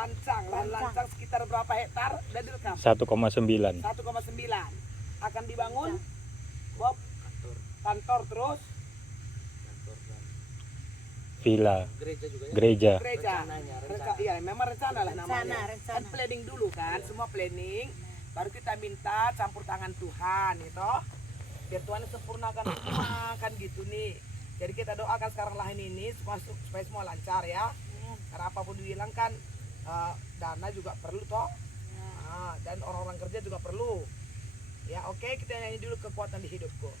Lancang sekitar berapa hektar udah direkam? 1,9. 1,9. Akan dibangun Bob kantor terus Villa, Gereja juga ya? gereja. Iya, memang rencana lah namanya. Rencana. Kan planning dulu kan, semua planning. Baru kita minta campur tangan Tuhan, gitu. Biar Tuhan sempurnakan semua kan gitu nih. Jadi kita doakan sekarang lahan ini supaya semua lancar ya. Karena apapun dibilang kan dana juga perlu toh. Dan orang-orang kerja juga perlu. Ya oke, kita nyanyi dulu kekuatan di hidupku.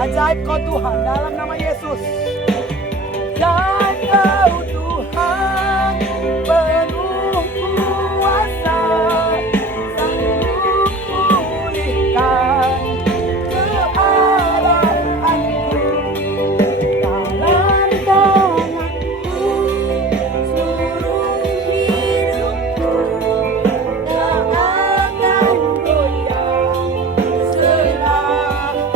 Ajaib kau Tuhan, dalam nama Yesus. Dan kau Tuhan penuh kuasa, sanggup pulihkan keadaanku. Dalam tanganku seluruh hidupku, tak akan goyang selamanya.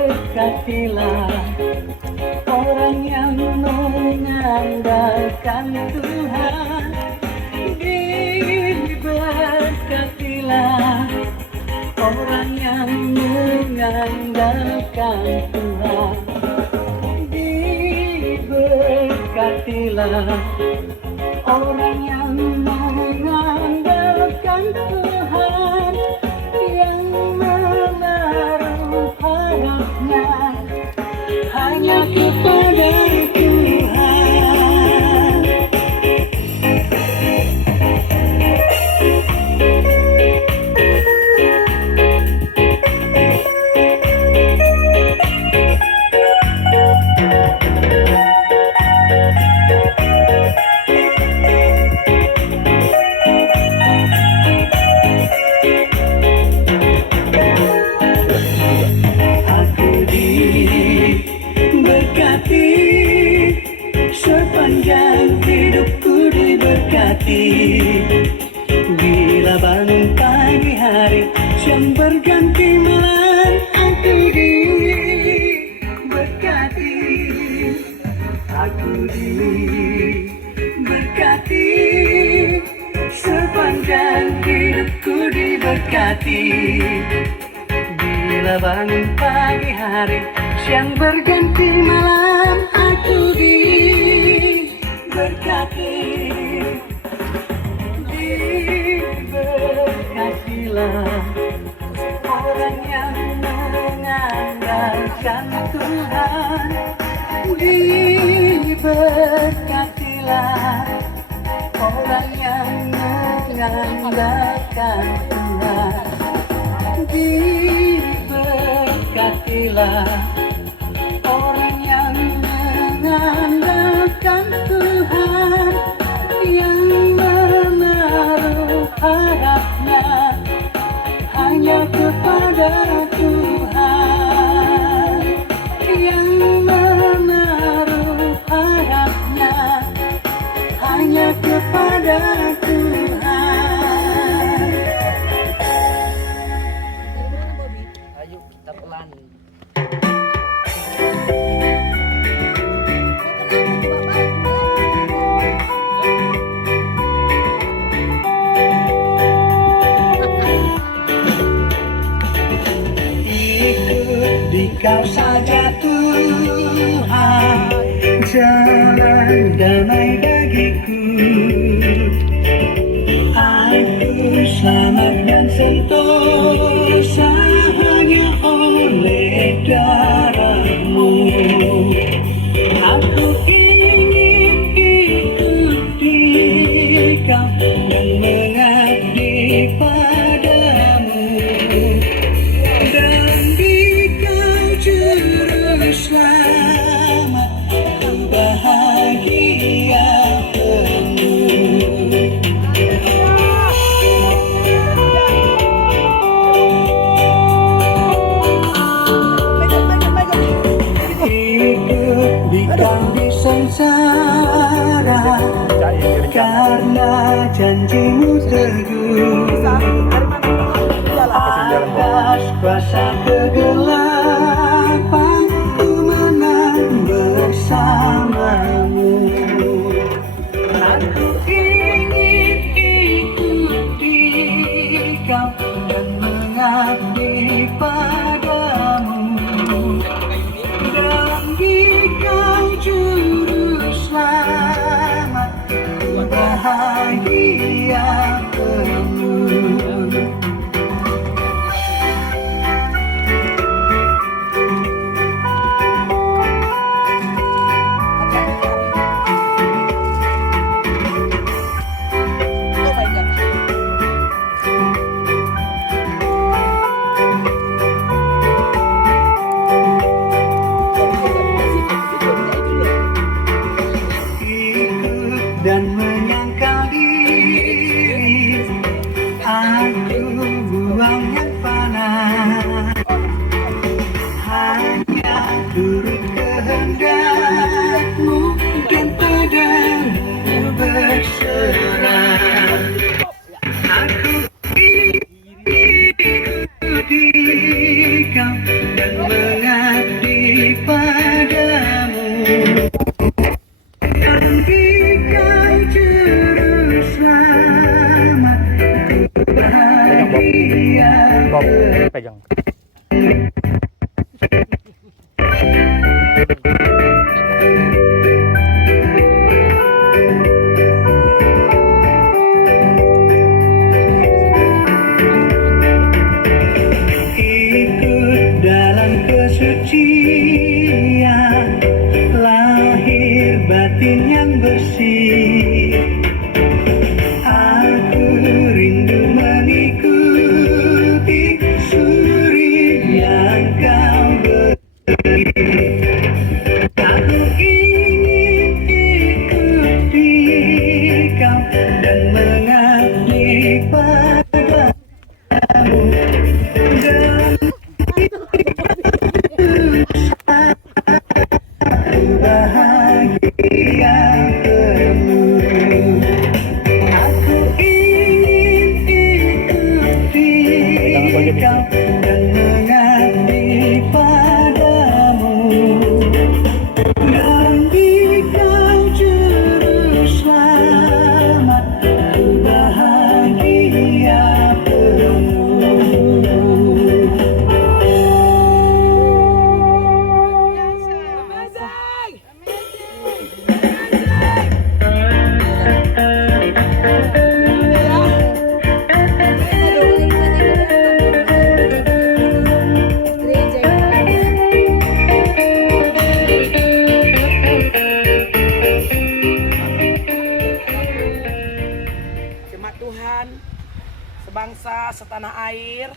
Diberkatilah orang yang mengandalkan Tuhan. Diberkatilah orang yang mengandalkan Tuhan. Diberkatilah orang yang mengandalkan Tuhan, yang menaruh harapnya hanya kepada Tuhan. berkati. Bila bangun pagi hari, siang berganti malam, aku diberkati. Aku diberkati, sepanjang hidupku diberkati. Bila bangun pagi hari, siang berganti malam, aku diberkati. Diberkatilah orang yang mengandalkan Tuhan. Diberkatilah orang yang mengandalkan Tuhan. Diberkatilah orang yang mengandalkan Tuhan, yang menaruh harapnya hanya kepada Tuhan, yang menaruh harapnya hanya kepada Tuhan. Ayo kita pelan. Ikut di Kau saja Tuhan, jalan damai bagiku. Aku selamat dan sentosa hanya oleh darah-Mu. Aku ingin ikuti Kau dan mengabdi padamu. Dan di Kau juru selamat, ku bahagia penuh. Ikut di Kau di sengsara, karena janji-Mu teguh. Atas kuasa kegelapan, ku menang bersama-Mu. Aku ingin ikuti Kau dan mengabdi padamu. Dan di Kau juru selamat, ku bahagia penuh. Dan menyangkal diri, aku buang yang fana, hanya turut kehendak-Mu dan padamu berserah. Aku ikuti Kau dan mengabdi padamu. Dan di Kau juru selamat, ku bahagia Bob, pegang. Ikut dalam kesucian, lahir batin yang bersih. Aku rindu mengikuti suri yang Kau beri. Aku ingin ikuti Kau dan mengabdi padamu. Dan bahagia penuh. kau dan mengabdi padamu. Nanti kau juru selamat, ku bahagia penuh. Jemaat Tuhan, sebangsa, setanah air,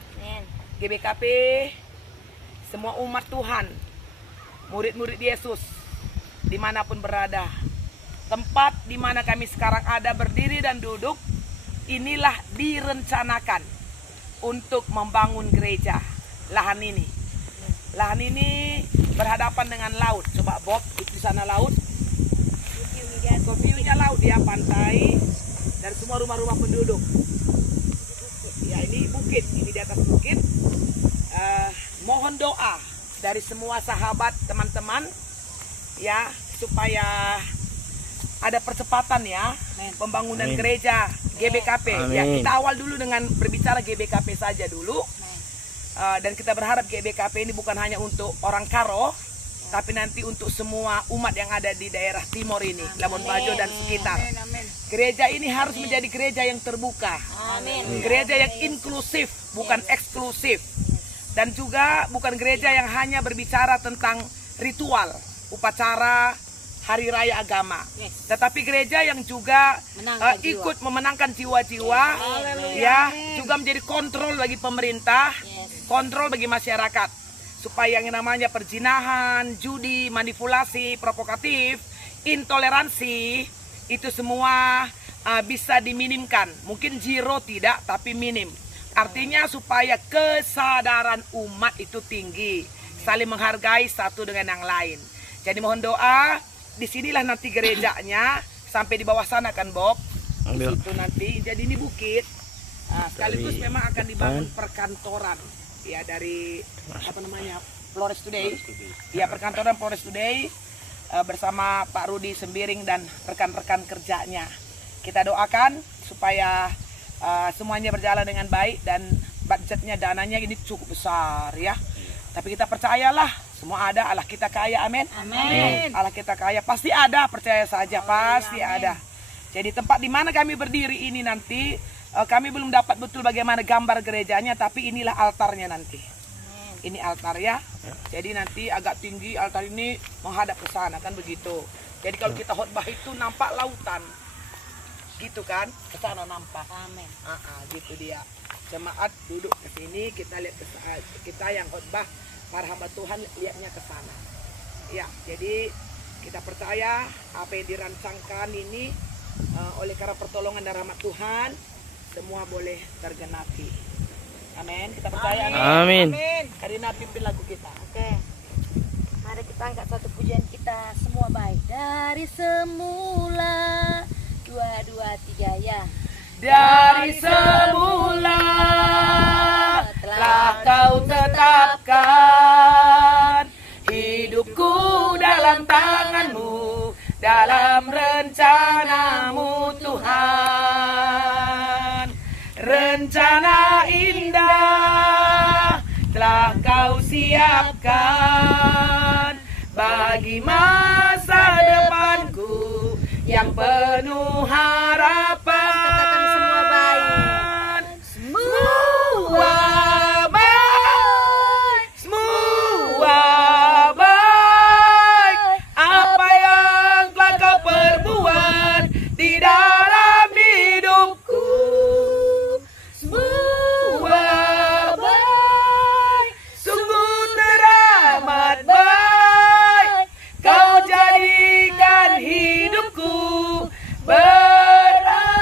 GBKP, semua umat Tuhan, murid-murid Yesus, dimanapun berada, tempat di mana kami sekarang ada berdiri dan duduk, inilah direncanakan untuk membangun gereja. Lahan ini berhadapan dengan laut. Coba Bob, di sana laut, view-nya laut ya, pantai dan semua rumah-rumah penduduk. Ya, ini bukit, ini di atas bukit. Mohon doa dari semua sahabat, teman-teman, ya, supaya ada percepatan ya pembangunan Amin. gereja GBKP. Ya, Amin. kita awal dulu dengan berbicara GBKP saja dulu. Dan kita berharap GBKP ini bukan hanya untuk orang Karo, tapi nanti untuk semua umat yang ada di daerah timur ini, Labuan Bajo dan sekitar. Gereja ini harus menjadi gereja yang terbuka, gereja yang inklusif, bukan eksklusif, dan juga bukan gereja yang hanya berbicara tentang ritual, upacara, hari raya agama, tetapi gereja yang juga ikut memenangkan jiwa-jiwa, ya, juga menjadi kontrol bagi pemerintah, kontrol bagi masyarakat, supaya yang namanya perzinahan, judi, manipulasi, provokatif, intoleransi itu semua bisa diminimkan. Mungkin zero tidak, tapi minim. Artinya supaya kesadaran umat itu tinggi, saling menghargai satu dengan yang lain. Jadi mohon doa. Disinilah nanti gerejanya, sampai di bawah sana kan Bob, di situ nanti. Jadi ini bukit. Sekaligus memang akan dibangun perkantoran, ya, dari apa namanya, Flores Today. Ya, perkantoran Flores Today bersama Pak Rudi Sembiring dan rekan-rekan kerjanya. Kita doakan supaya semuanya berjalan dengan baik dan budgetnya, dananya ini cukup besar ya. Tapi kita percayalah, semua ada, Allah kita kaya, amin. Amin. Allah kita kaya, pasti ada, percaya saja, pasti ada. Jadi tempat di mana kami berdiri ini nanti, kami belum dapat betul bagaimana gambar gerejanya, tapi inilah altarnya nanti. Ini altar ya. Jadi nanti agak tinggi altar ini menghadap ke sana kan begitu. Jadi kalau kita khotbah itu nampak lautan, gitu kan? Ke sana nampak. Amin. Gitu dia. Jemaat duduk ke sini, kita lihat kita yang khotbah, para hamba Tuhan lihatnya ke sana. Ya, jadi kita percaya apa yang dirancangkan ini oleh karena pertolongan dan rahmat Tuhan, semua boleh tergenapi. Amin. Kita percaya. Amin. Amin. Karina pimpin lagu kita. Oke. Mari kita angkat satu pujian kita semua baik. Dari semula 2, 2, 3 ya. Dari semula telah kau tetapkan hidupku dalam tanganmu, dalam rencanamu Tuhan. Rencana indah telah kau siapkan bagi masa depanku yang penuh harapan. Katakan semua baik. Semua baik, semua baik. Apa yang telah kau perbuat di dalam hidupku, semua baik, sungguh teramat baik. Kau jadikan hidupku berarti.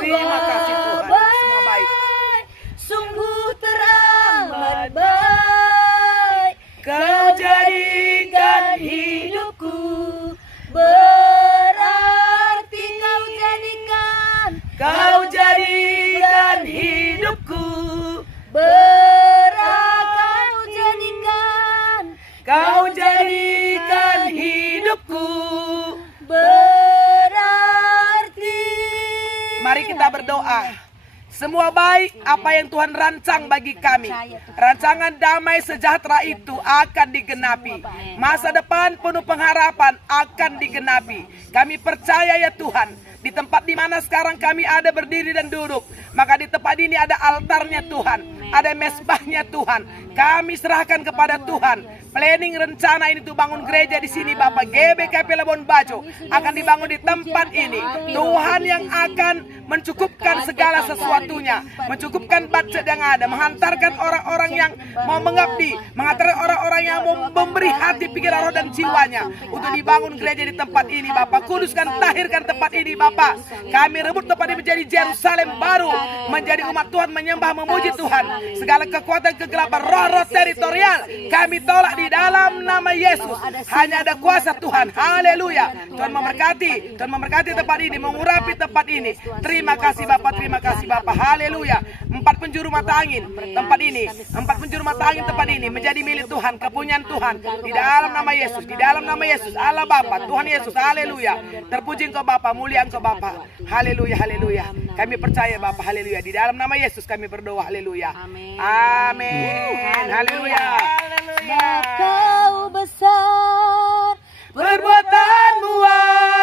Terima kasih Tuhan, semua baik. Sungguh teramat baik. Kau jadikan hidupku Berarti Kau jadikan hidupku Kau jadikan hidupku berarti. Mari kita berdoa. Semua baik apa yang Tuhan rancang bagi kami. Rancangan damai sejahtera itu akan digenapi. Masa depan penuh pengharapan akan digenapi. Kami percaya ya Tuhan, di tempat di mana sekarang kami ada berdiri dan duduk, maka di tempat ini ada altarnya Tuhan, ada mesbahnya Tuhan. Kami serahkan kepada Tuhan. Planning rencana ini tuh bangun gereja di sini Bapak, GBKP Labuan Bajo akan dibangun di tempat ini. Tuhan yang akan mencukupkan segala sesuatunya, mencukupkan budget yang ada, menghantarkan orang-orang yang mau mengabdi, menghantarkan orang-orang yang mau memberi hati, pikiran, roh dan jiwanya untuk dibangun gereja di tempat ini Bapak. Kuduskan, tahirkan tempat ini Bapak. Kami rebut tempat ini menjadi Yerusalem baru, menjadi umat Tuhan menyembah, memuji Tuhan. Segala kekuatan kegelapan, roh-roh teritorial kami tolak di dalam nama Yesus. Hanya ada kuasa Tuhan. Haleluya. Tuhan memberkati, Tuhan memberkati tempat ini, mengurapi tempat ini. Terima kasih Bapak, terima kasih Bapak. Haleluya. 4 penjuru mata angin tempat ini, 4 penjuru mata angin tempat ini menjadi milik Tuhan, kepunyaan Tuhan. Di dalam nama Yesus, di dalam nama Yesus, Allah Bapa, Tuhan Yesus. Haleluya. Terpuji Engkau Bapa, mulia Engkau Bapa. Haleluya, haleluya. Kami percaya Bapak, haleluya. Di dalam nama Yesus kami berdoa, haleluya. Amin. Haleluya. Kau besar, Perbuatanmu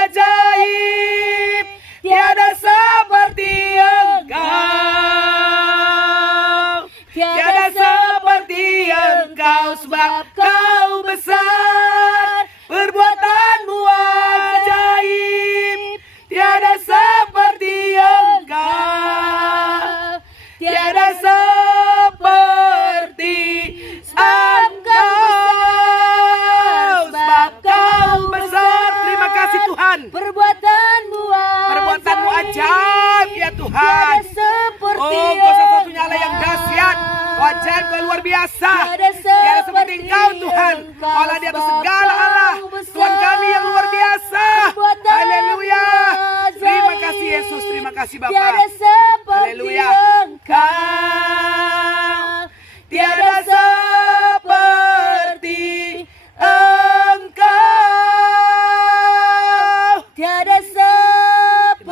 ajaib, tiada seperti Engkau. Tiada seperti Engkau, sebab Kau besar. Perbuatanmu ajaib, tiada seperti Engkau. Tiada seperti Engkau, sebab Kau besar. Terima kasih Tuhan. perbuatanmu Ajaib ya Tuhan. seperti Oh, Kau satu-satunya Allah yang dahsyat. Kau ajaib, Kau luar biasa. Tiada seperti Engkau Tuhan. Kau Allah di atas segala Allah. Tuhan kami yang luar biasa. Haleluya. Terima kasih Yesus, terima kasih Bapa. Tiada seperti Haleluya. Engkau. Tiada seperti Engkau. Tiada seperti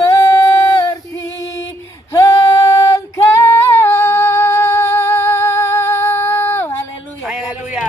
Engkau. Haleluya. Haleluya.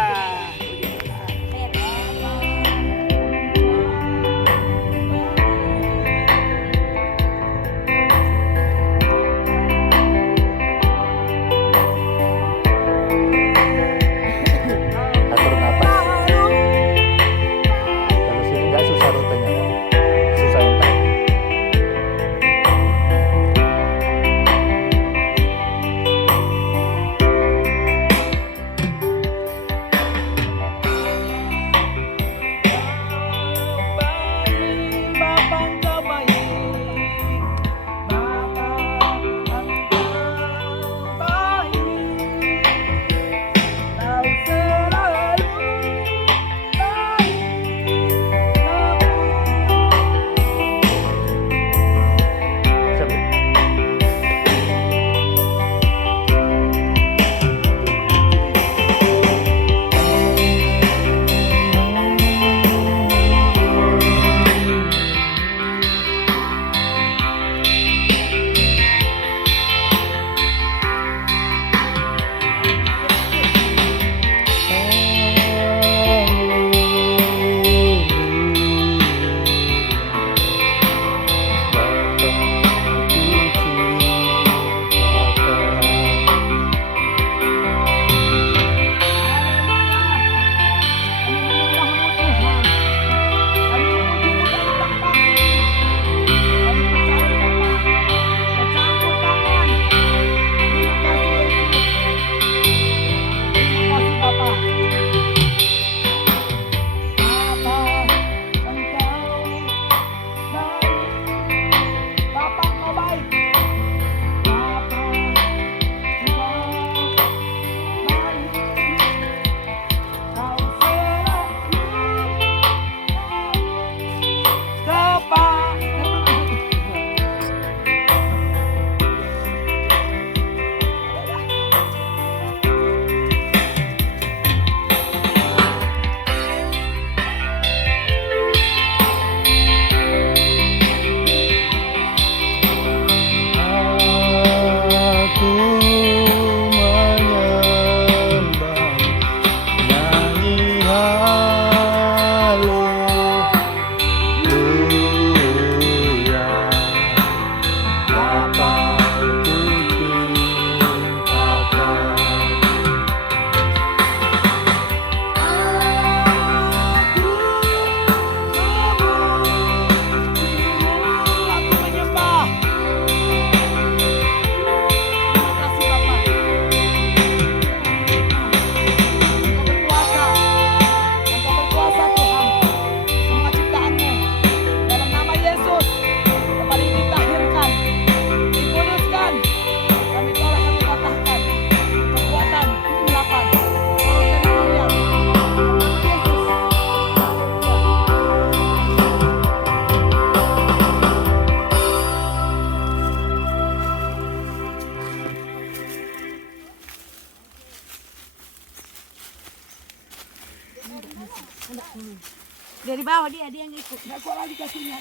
Dari bawah dia yang ikut. Nggak kuat lagi kasihnya.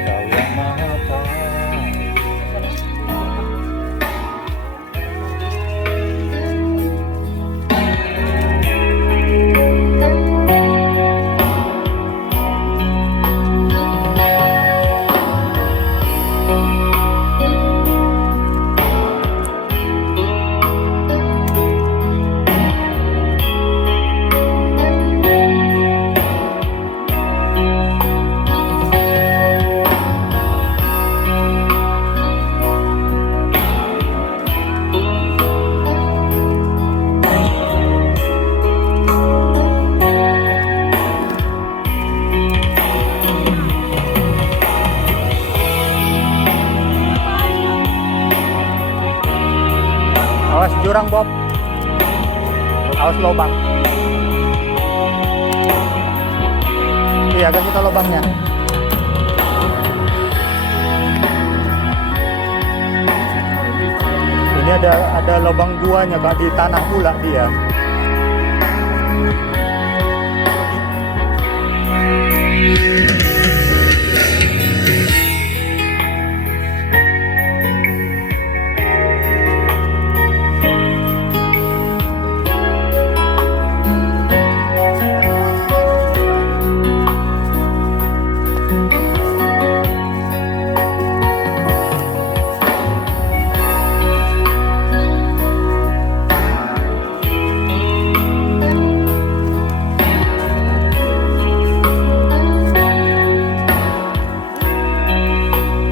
Kau yang maha tahu. Awas jurang, Bob. Awas lubang. Iya, kasih tahu lubangnya. Ini ada lubang guanya Kak di tanah pula dia.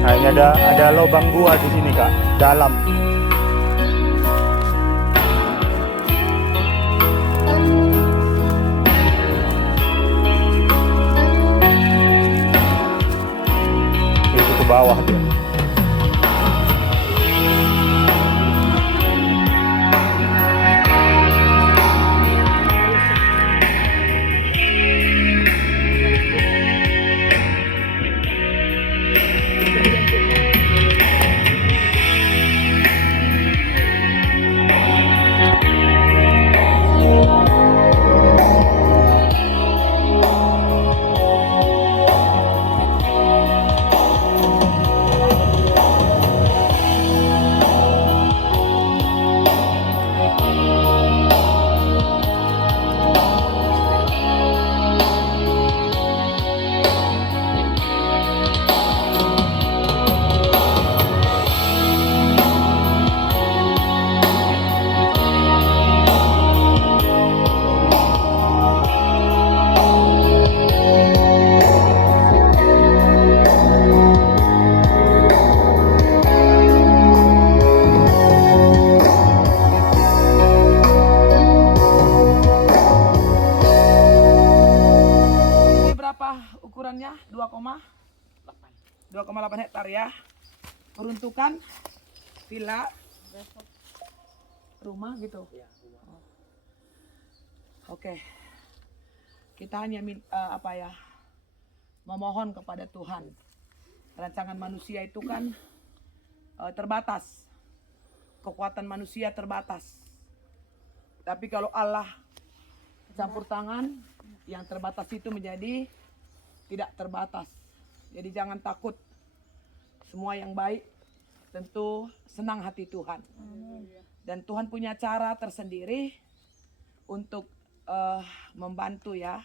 Nah, ini ada lubang gua di sini Kak, dalam. Itu ke bawah tuh. Ukurannya 2,8 hektar ya. Peruntukan villa rumah gitu. Oke. Kita hanya memohon kepada Tuhan. Rancangan manusia itu kan terbatas. Kekuatan manusia terbatas. Tapi kalau Allah campur tangan, yang terbatas itu menjadi tidak terbatas. Jadi jangan takut. Semua yang baik tentu senang hati Tuhan. Dan Tuhan punya cara tersendiri untuk membantu ya,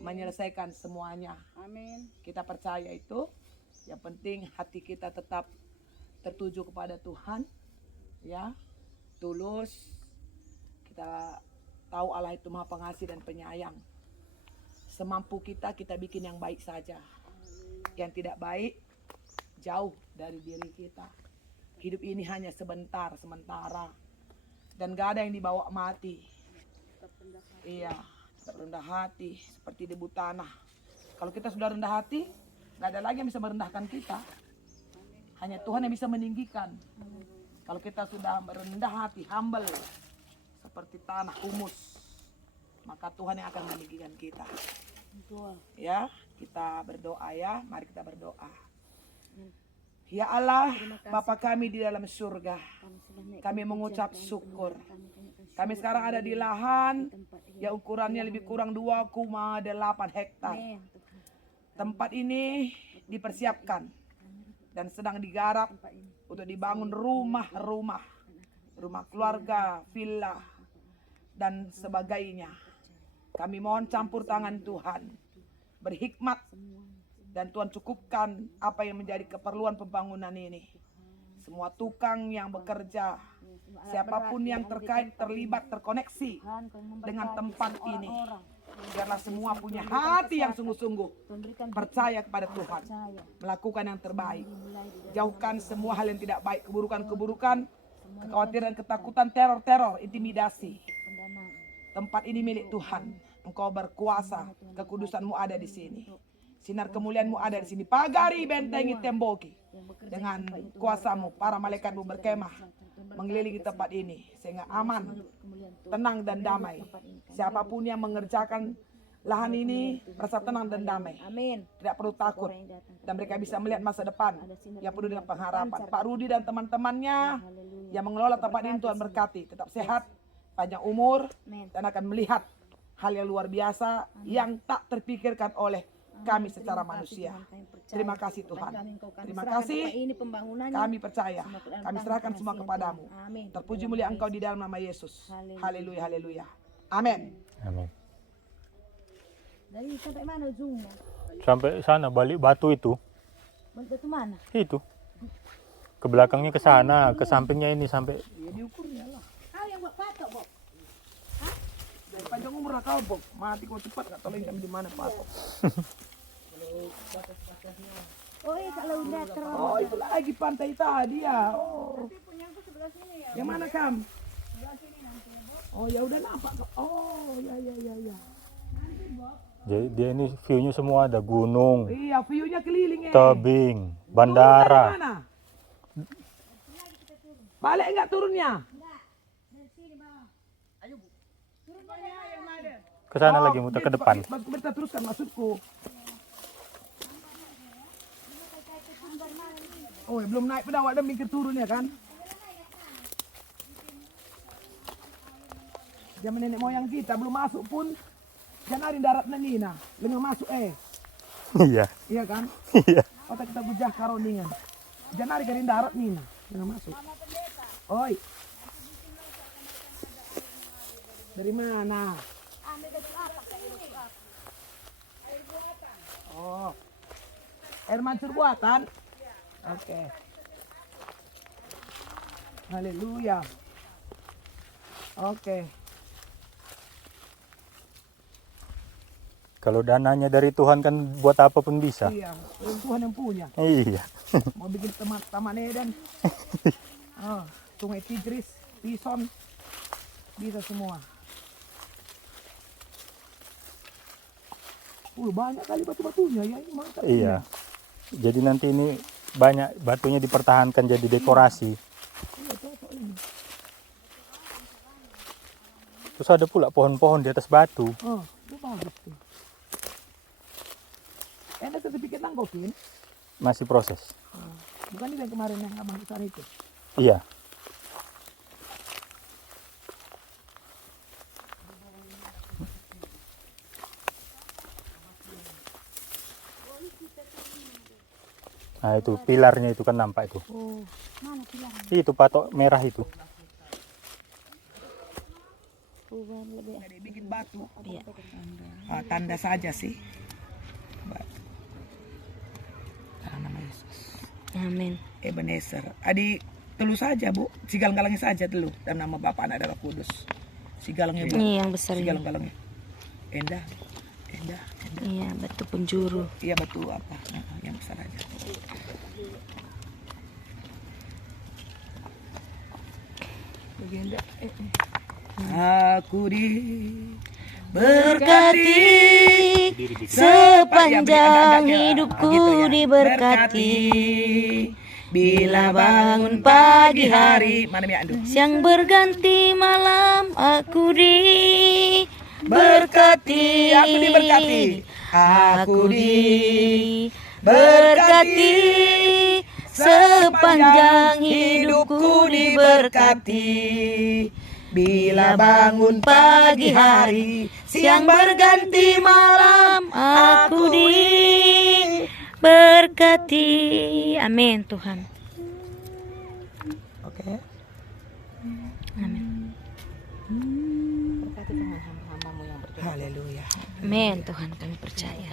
menyelesaikan semuanya. Amin. Kita percaya itu. Yang penting hati kita tetap tertuju kepada Tuhan, ya, tulus. Kita tahu Allah itu Maha Pengasih dan Penyayang. Semampu kita bikin yang baik saja. Yang tidak baik jauh dari diri kita. Hidup ini hanya sementara. Dan gak ada yang dibawa mati. Iya, tetap rendah hati seperti debu tanah. Kalau kita sudah rendah hati, nggak ada lagi yang bisa merendahkan kita. Hanya Tuhan yang bisa meninggikan. Kalau kita sudah merendah hati, humble, seperti tanah humus, maka Tuhan yang akan meninggikan kita. Ya, kita berdoa ya. Mari kita berdoa. Ya Allah, Bapa kami di dalam surga, kami mengucap syukur. Kami sekarang ada di lahan yang ukurannya lebih kurang 2,8 hektar. Tempat ini dipersiapkan dan sedang digarap untuk dibangun rumah-rumah, rumah keluarga, villa, dan sebagainya. Kami mohon campur tangan Tuhan, berhikmat, dan Tuhan cukupkan apa yang menjadi keperluan pembangunan ini. Semua tukang yang bekerja, siapapun yang terkait, terlibat, terkoneksi dengan tempat ini, biarlah semua punya hati yang sungguh-sungguh percaya kepada Tuhan, melakukan yang terbaik. Jauhkan semua hal yang tidak baik, keburukan-keburukan, kekhawatiran, ketakutan, teror-teror, intimidasi. Tempat ini milik Tuhan. Engkau berkuasa, kekudusan-Mu ada di sini. Sinar kemuliaan-Mu ada di sini. Pagari bentengi temboki. Dengan kuasa-Mu, para malaikat-Mu berkemah mengelilingi tempat ini sehingga aman, tenang dan damai. Siapapun yang mengerjakan lahan ini merasa tenang dan damai. Tidak perlu takut dan mereka bisa melihat masa depan yang penuh dengan pengharapan. Pak Rudi dan teman-temannya yang mengelola tempat ini Tuhan berkati, tetap sehat, panjang umur, dan akan melihat hal yang luar biasa yang tak terpikirkan oleh kami secara manusia. Terima kasih Tuhan. Terima kasih. Kami percaya. Kami serahkan semua kepadamu. Terpuji mulia Engkau di dalam nama Yesus. Haleluya, haleluya. Amin. Amin. Dari sampai mana ujungnya? Sampai sana balik batu itu. Bentuk mana? Itu. Ke belakangnya ke sana, ke sampingnya ini sampai. Ya diukurnya lah. Kau yang buat patok, Bob. Dari panjang umur lah kau, Bob. Mati kau cepat, gak tahu lagi kami di mana patok. Oh iya, kalau udah terus. Oh itu lagi pantai tadi ya. Oh. Yang mana Kam? Oh ya udah nampak. Oh ya ya ya ya. Jadi dia ini view-nya semua ada gunung, Iya view-nya keliling ya. tebing, Turun dari bandara. mana? Balik enggak turunnya? Ke sana lagi muter ke depan. Kita teruskan maksudku. Oh ya, belum naik pun awak dah mikir turun ya kan? Zaman nenek moyang kita belum masuk pun jangan darat nina, lengan masuk Iya, iya kan? iya. Otak kita bujah karoningan. Jangan garin darat nina, lengan masuk. Oi. Dari mana? Oh. Air mancur buatan? Oke. Haleluya. Oke. Kalau dananya dari Tuhan kan buat apapun bisa. Iya, Tuhan yang punya. Iya. Mau bikin taman Eden. Oh, Sungai Tigris, Pison. Bisa semua. Banyak kali batu-batunya ya, ini mantap. Iya. Jadi nanti ini banyak batunya dipertahankan jadi dekorasi. Iya, cocok ini. Terus ada pula pohon-pohon di atas batu. Oh, itu bagus tuh. Ada sertifikat nanggokin? Masih proses. Oh, bukan ini yang kemarin yang abang besar itu. Iya. Nah itu pilarnya itu kan nampak itu. Oh, Mana pilarnya? Itu patok merah itu. Lebih. ada bikin batu. Iya. Ah, tanda saja sih. Dalam nama Yesus. Amin. Ebenezer. Adi telu saja bu, sigalang-galangnya saja telu. Dan nama Bapa Anak dan Roh Kudus. Sigalangnya bu. Ini yang besar ini. Sigalang-galangnya. Endah, endah, endah. Iya, batu penjuru. Iya batu apa? Yang besar aja. Legenda. Aku Berkati sepanjang hidupku diberkati. Bila bangun pagi hari, mana mi andu? siang berganti malam, aku diberkati. Aku diberkati. Aku diberkati sepanjang hidupku diberkati. Bila bangun pagi hari, siang berganti malam, aku diberkati. Amin Tuhan. Oke. Amin. Haleluya. Amin Tuhan, kami percaya.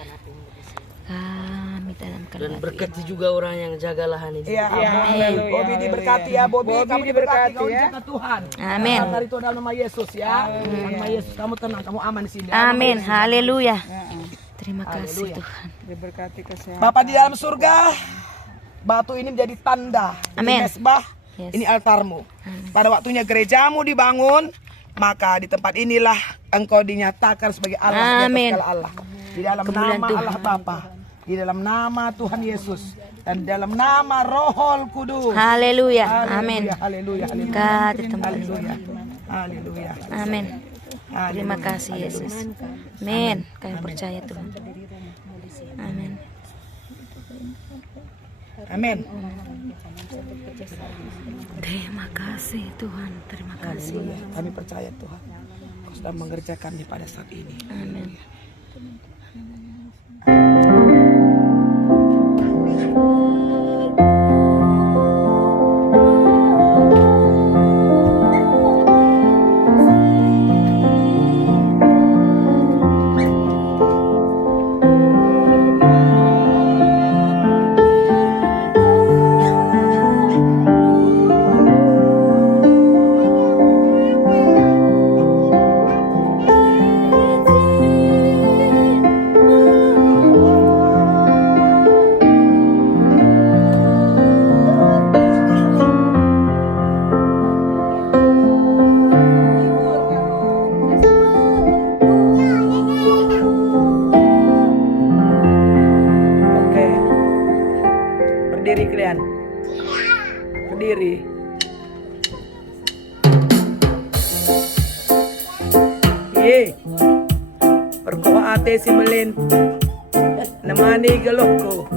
Kami tanamkan Dan batu berkati juga orang yang jaga lahan ini. Iya, amin. Bobi diberkati ya, Bobi. Kamu diberkati, kau dijaga Tuhan. Amin. Hari itu dalam nama Yesus ya. Dalam nama Yesus, kamu tenang, kamu aman di sini. Amin. Haleluya. Terima kasih Haleluya. Tuhan. Diberkati kesehatan. Bapa di dalam surga, batu ini menjadi tanda. Amin. Ini mesbah, Yes. ini altarmu. Pada waktunya gerejamu dibangun, maka di tempat inilah engkau dinyatakan sebagai Allah di atas Amin. segala Allah. Di dalam Kemuliaan nama Tuhan. Allah Bapa, di dalam nama Tuhan Yesus, dan di dalam nama Rohul Kudus. Haleluya. Haleluya, Amin. Haleluya. Haleluya. Kau di tempat ini. Haleluya. Haleluya. Amin. Haleluya. Terima kasih Yesus. Amin. Kami percaya Tuhan. Amin. Amin. Terima kasih Tuhan. Terima kasih. Haleluya. Kami percaya Tuhan, Kau sedang mengerjakannya pada saat ini. Amin. Oke. Berdiri kalian. Berdiri. Ye. Perkoa ate si Melin. Namani galoko.